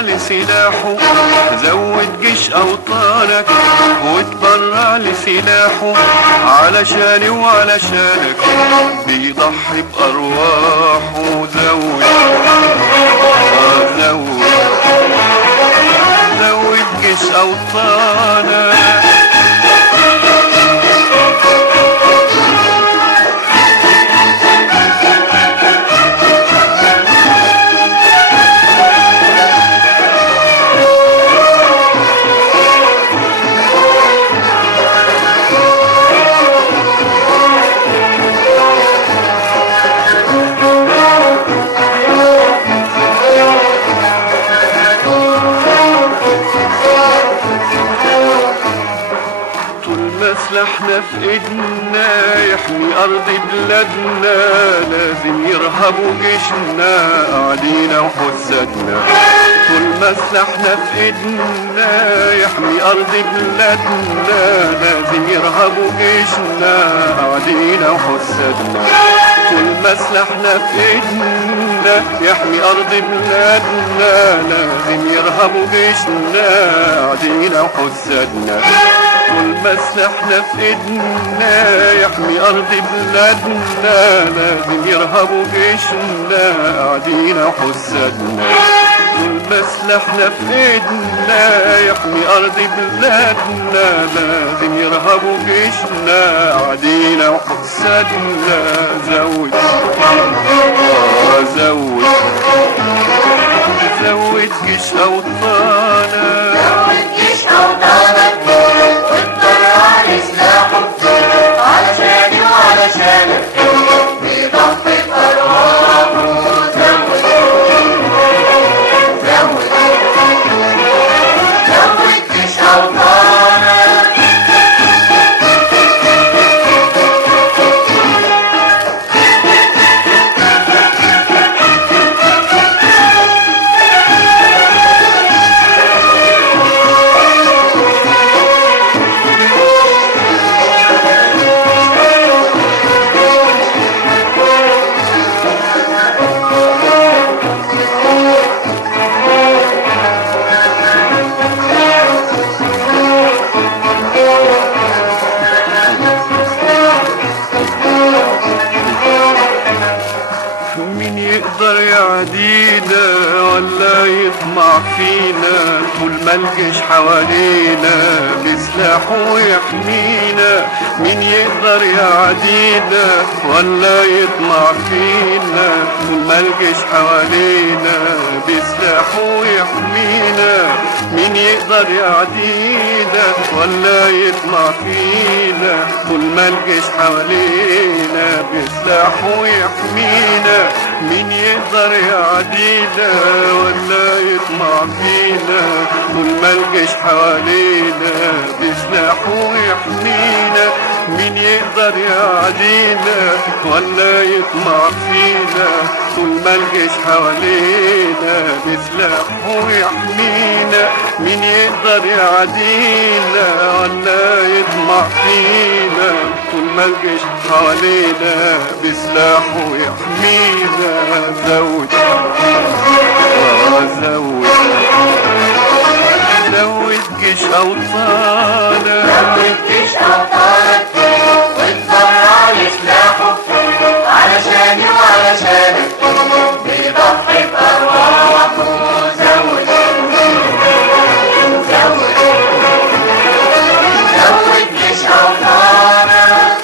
لسلاحه، زود جيش أوطانك واتبرع لسلاحه، علشاني وعلشانك بيضحي بأرواحه. زود زود جيش أوطانك. سلاحنا في ايدنا يحمي ارض بلادنا، لازم يرهبوا جيشنا اعدينا وحسادنا. طول ما سلاحنا في ايدنا يحمي ارض بلادنا، لازم يرهبوا جيشنا اعدينا وحسادنا. طول ما سلاحنا في ايدنا يحمي ارض بلادنا، لازم يرهبوا جيشنا اعدينا وحسادنا. طول ما سلاحنا في ايدنا يحمي ارض بلادنا، لازم يرهبوا جيشنا اعدينا وحسادنا. طول ما سلاحنا في ايدنا يحمي ارض بلادنا، لازم يرهبوا جيشنا اعدينا وحسادنا. زود زود زود جيش اوطانك، زود جيش اوطانك واتبرع لسلاحه، علشاني وعلشانك بيضحي بأرواحه. زود زود زود جيش اوطانك. مين يقدر يعدينا ولا يطمع فينا؟ طول ما الجيش حوالينا بسلاحه يحمينا. مين يقدر يعدينا ولا يطمع فينا؟ طول ما الجيش حوالينا بسلاحه يحمينا. مين يقدر يعدينا ولا يطمع فينا؟ طول ما الجيش حوالينا بسلاحه يحمينا. مين يقدر يعدينا ولا يطمع فينا؟ طول ما الجيش حوالينا بسلاحه يحمينا. مين يقدر يعدينا ولا يطمع فينا؟ طول ما الجيش حوالينا بسلاحه يحمينا. مين يقدر يعدينا ولا يطمع فينا؟ طول ما الجيش حوالينا بسلاحه يحمينا. زود زود زود جيش أوطانك، زود جيش اوطانك واتبرع لسلاحه، علشاني وعلشانك بيضحي بأرواحه. زود زود زود جيش اوطانك.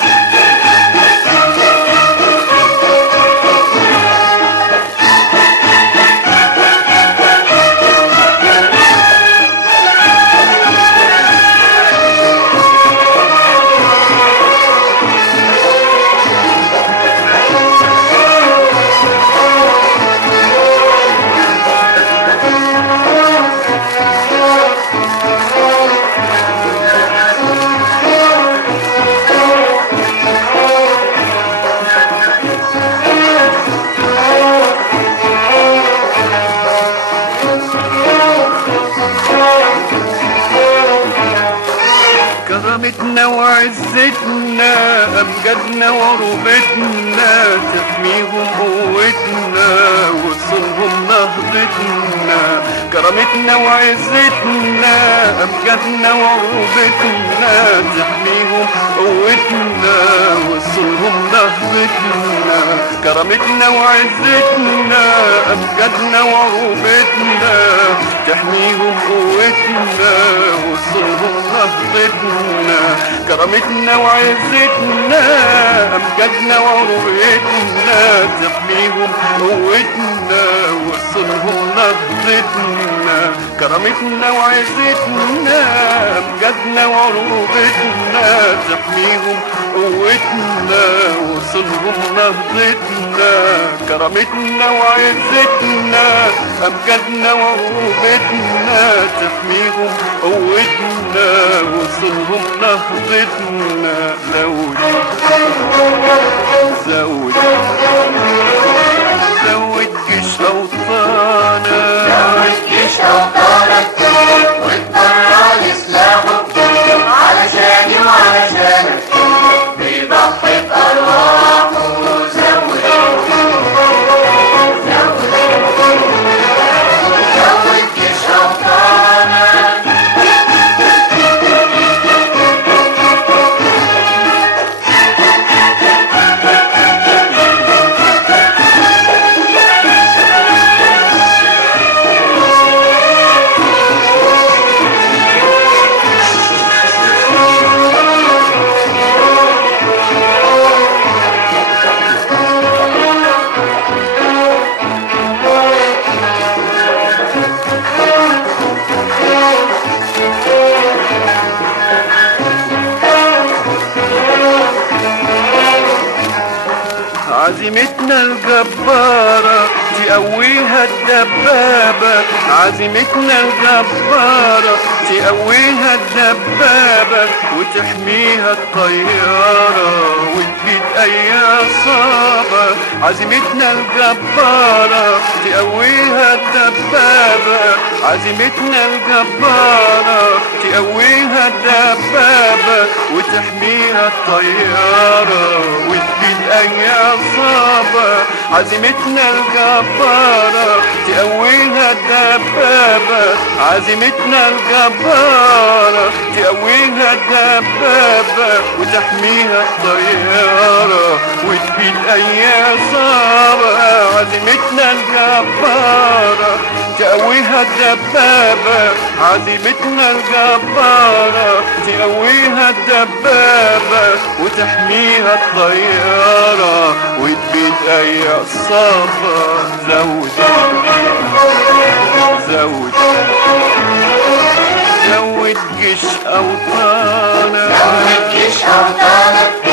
كرامتنا وعزتنا أمجادنا وعروبتنا تحميهم قوتنا وتصونهم نهضتنا. كرامتنا وعزتنا أمجادنا وعروبتنا تحميهم قوتنا وتصونهم نهضتنا. كرامتنا وعزتنا أمجادنا وعروبتنا تحميهم قوتنا وتصونهم نهضتنا. كرامتنا وعزتنا أمجادنا وعروبتنا تحميهم قوتنا وتصونهم نهضتنا. كرامتنا وعزتنا أمجادنا وعروبتنا تحميهم قوتنا وصلهم نهضتنا. كرامتنا وعزتنا أمجادنا وعروبتنا تحميهم قوتنا وصلهم نهضتنا. زود جيش أوطانا، زود جيش أوطانك واتبرع لسلاحه علشاني وعلشانك بيضحي بأرواحه. زود جيش أوطانك. عزيمتنا الجبارة تقويها الدبابة. عزيمتنا الجبارة تقويها الدبابة وتحميها الطيارة وتبيد أي عصابة. عزيمتنا الجبارة تقويها الدبابة. عزيمتنا الجبارة تقويها الدبابة وتحميها الطيارة وتبيد أي عصابة. عزيمتنا الجبارة تقويها الدبابة. عزيمتنا الجبارة تقويها الدبابة وتحميها الطيارة وتبيد أي عصابة. عزيمتنا الجبارة تقويها الدبابة. عزيمتنا الجبارة تقويها الدبابة وتحميها الطيارة وتبيد أي عصابة. زود جيش أوطانا، زود جيش أوطانك